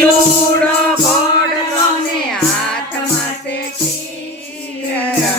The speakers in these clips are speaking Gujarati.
ચૂડો ઘોડલો ને હાથમાં તે તીર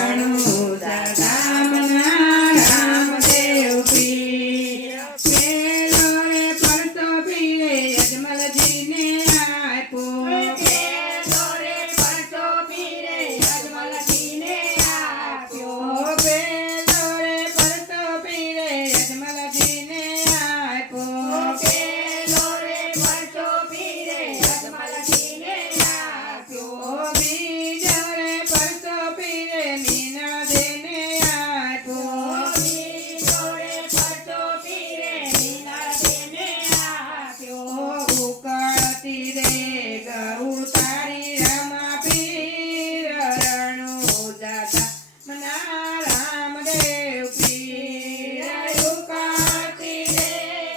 રણુજા ગામના રામદેવ પીર પેલો રે પરસો પીરે અજમલજીને આપ્યો પેલો રે પરસો પીરે અજમલજીને આપ્યો પેલો રે પરસો પીરે અજમલજીને આપ્યો પેલો રે પરસો પીરે અજમલજીને આપ્યો બીજો રે પરસો પીરે મીનાદેને આપ્યો બીજો રે પરસો પીરે મીનાદેને આપ્યો ઉકળતી રે ગૌ તારી રમા પીર રણુજા ગામના રામદેવ પીર ઉકળતી રે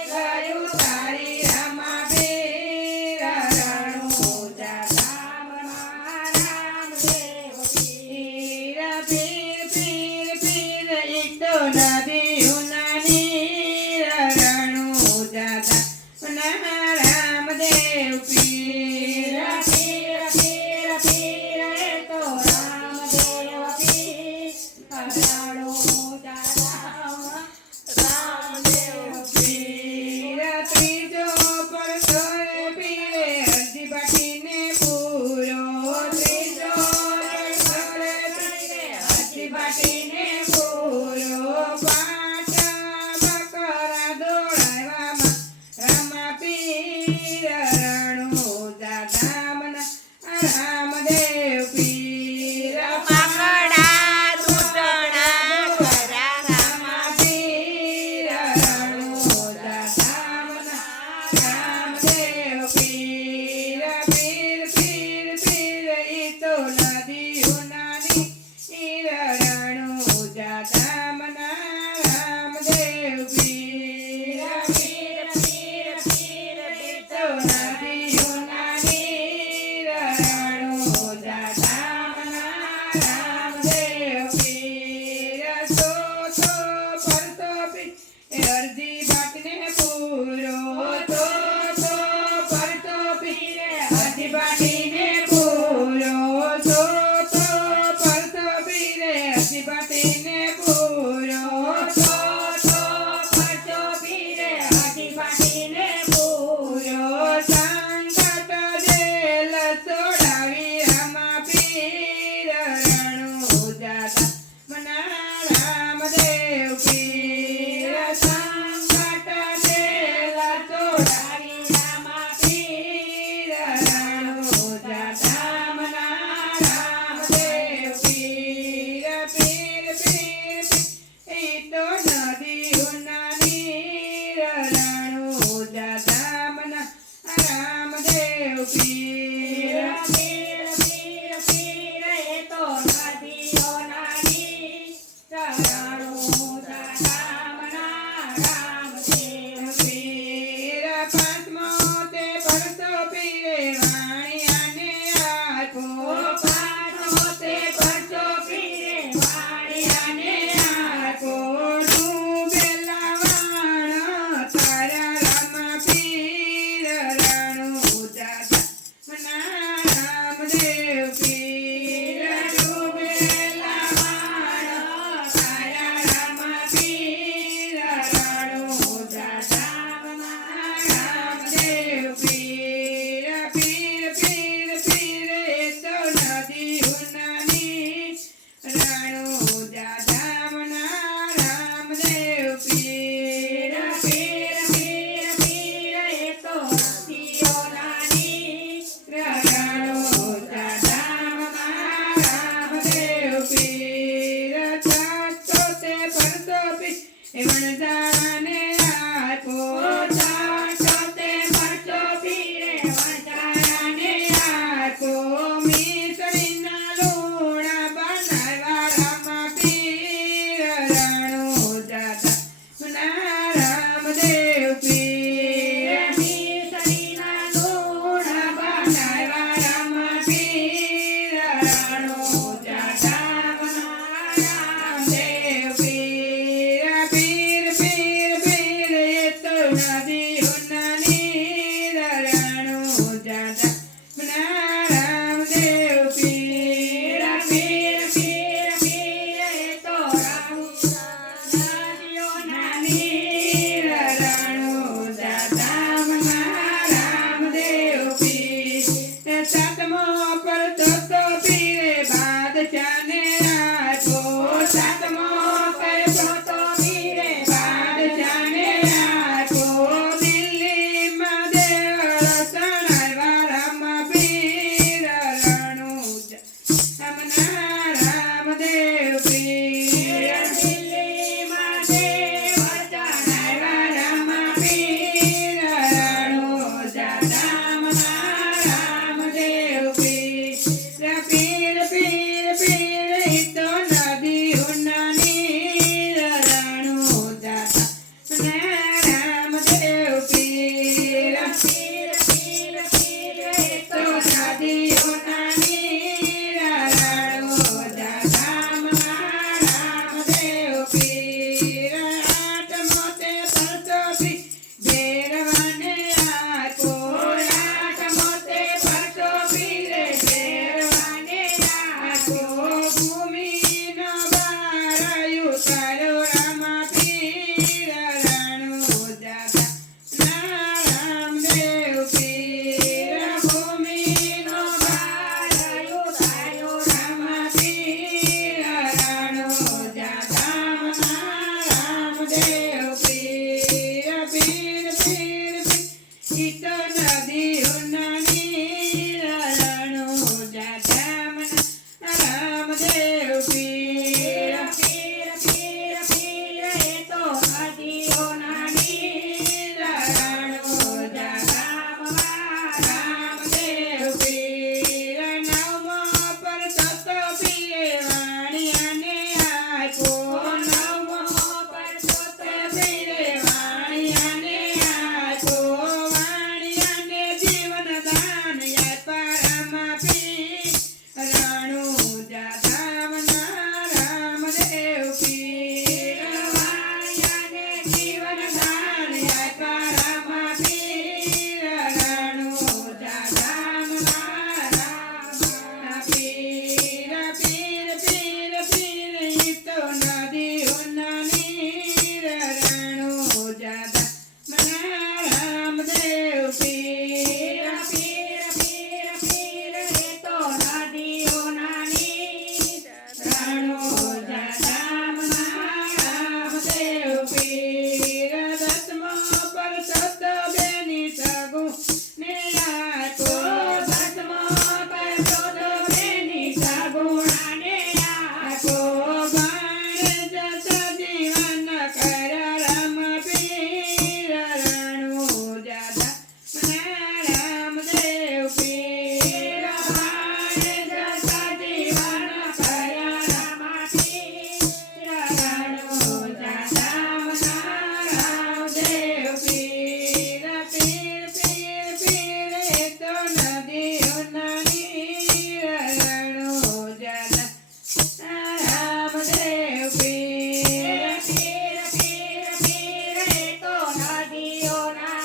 ગૌ તારી રમા પીર રણુજા ગામના રામદેવ પીર પીર પીર પીર એક તો નદીઓના નીર રણુજા ગામના રામદેવ પીર પીર પીર પીર એ તો રામદેવ પીર રણુજા ગામના રામદેવ પીર ત્રીજો પરસો પીરે અરજી બાટીને પૂરો ત્રીજો પરસો પીરે અરજી બાટીને પૂરો પાંચા બકરા દોડાવવામાં રમા પીર રણુજા ગામના રામદેવ પીર પાકડા દૂધણા કરા રમા પીર રણુજા ગામના રામદેવ પીર પીર પીર પીર ઈ તો નદીઓના નીર રણુજા ગામના રામદેવ પીર પીર પીર પીર ઈ તો નદીઓના નીર રણુજા ગામના રામદેવ પીર ચોથો પરસો પીર અરજી બાટીને પૂરો ચોથો પરસો પીરે અરજી બાટીને પૂરો ચોથો પરસો પીરે અરજી બાટીને પૂરો ચોથો પરસો પીરે અરજી બાટીને પૂરો સંકટ જેલ છોડાવી રમા પીર રણુજા ગામના રામદેવ પીર સંકટ જેલ છોડાવી રમા પીર રણુજા ગામના રામદેવ પીર પીર પીર ઈ તો નદીઓના નીર રણુજા ગામના રામદેવ પીર પીર પીર પીર એ તો નદીઓના નીર રણુજા ગામના રામદેવ પીર પાંચમો તે પરસો પીરે વાણિયાને આપ્યો પાંચમો તે પરસો પીરે વાણિયાને આપ્યો ડૂબેલા વાણ તારા રમા પીર રણુજા ગામના રામદેવ પીર ડૂબેલા વાણ તારા રમા પીર રણુજા ગામના રામદેવ પીર પીર પીર પીર એ તો નદીઓના નીર રણુજા ગામના રામદેવ પીર પીર પીર પીર એ તો નદીઓના નીર રણુજા ગામના રામદેવ પીર છઠ્ઠો તે પરસો પીર વણઝારાને આપ્યો છઠ્ઠો તે પરસો પીરે વણઝારાને આપ્યો મીસળીના લોણા બનાવ્યા રમા પીર રણુજા ગામના રામદેવ પીર મીસળીના લોણા બનાવ્યા રમા પીર રણુજા ગામના રામદેવ પીર પીર પીર પીર એ તો નદીઓના નીર રણુજા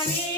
સ્વામી